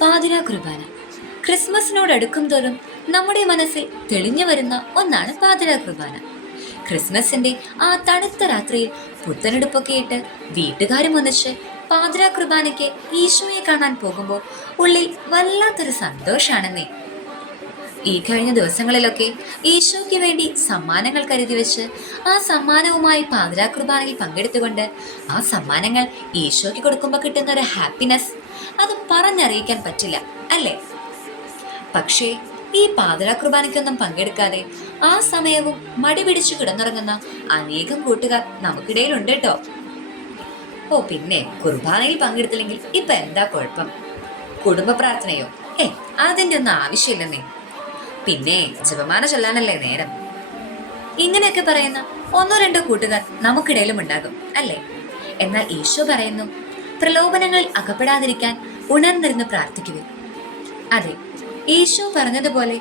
പാതിരാ കുർബാന. ക്രിസ്മസിനോടടുക്കും തോറും നമ്മുടെ മനസ്സിൽ തെളിഞ്ഞു വരുന്ന ഒന്നാണ് പാതിരാ കുർബാന. ക്രിസ്മസിന്റെ ആ തണുത്ത രാത്രിയിൽ പുത്തനെടുപ്പൊക്കെ ഇട്ട് വീട്ടുകാരും ഒന്നിച്ച് പാതിരാ കുർബാനയ്ക്ക് ഈശോയെ കാണാൻ പോകുമ്പോൾ ഉള്ളിൽ വല്ലാത്തൊരു സന്തോഷാണെന്നേ. ഈ കഴിഞ്ഞ ദിവസങ്ങളിലൊക്കെ ഈശോയ്ക്ക് വേണ്ടി സമ്മാനങ്ങൾ കരുതി വെച്ച് ആ സമ്മാനവുമായി പാതിരാ കുർബാനയിൽ പങ്കെടുത്തുകൊണ്ട് ആ സമ്മാനങ്ങൾ ഈശോയ്ക്ക് കൊടുക്കുമ്പോൾ കിട്ടുന്ന ഒരു ഹാപ്പിനെസ് അത് പറഞ്ഞറിയിക്കാൻ പറ്റില്ല, അല്ലേ? പക്ഷേ ഈ പാതിരാ കുർബാനയ്ക്കൊന്നും പങ്കെടുക്കാതെ ആ സമയവും മടി പിടിച്ചു കിടന്നുറങ്ങുന്ന അനേകം കൂട്ടുകാർ നമുക്കിടയിലുണ്ട് കേട്ടോ. ഓ പിന്നെ കുർബാനയിൽ പങ്കെടുത്തില്ലെങ്കിൽ ഇപ്പൊ എന്താ കുഴപ്പം? കുടുംബ പ്രാർത്ഥനയോ? അതിൻ്റെ ഒന്നും ആവശ്യമില്ലെന്നേ. പിന്നെ ജപമാല ചൊല്ലാനല്ലേ നേരം. ഇങ്ങനെയൊക്കെ പറയുന്ന ഒന്നോ രണ്ടോ കൂട്ടുകാർ നമുക്കിടയിലും ഉണ്ടാകും, അല്ലേ? എന്നാൽ ഈശോ പറയുന്നു, പ്രലോഭനങ്ങളിൽ അകപ്പെടാതിരിക്കാൻ ഉണർന്നിരുന്ന് പ്രാർത്ഥിക്കുക. അതെ, ഈശോ പറഞ്ഞതുപോലെ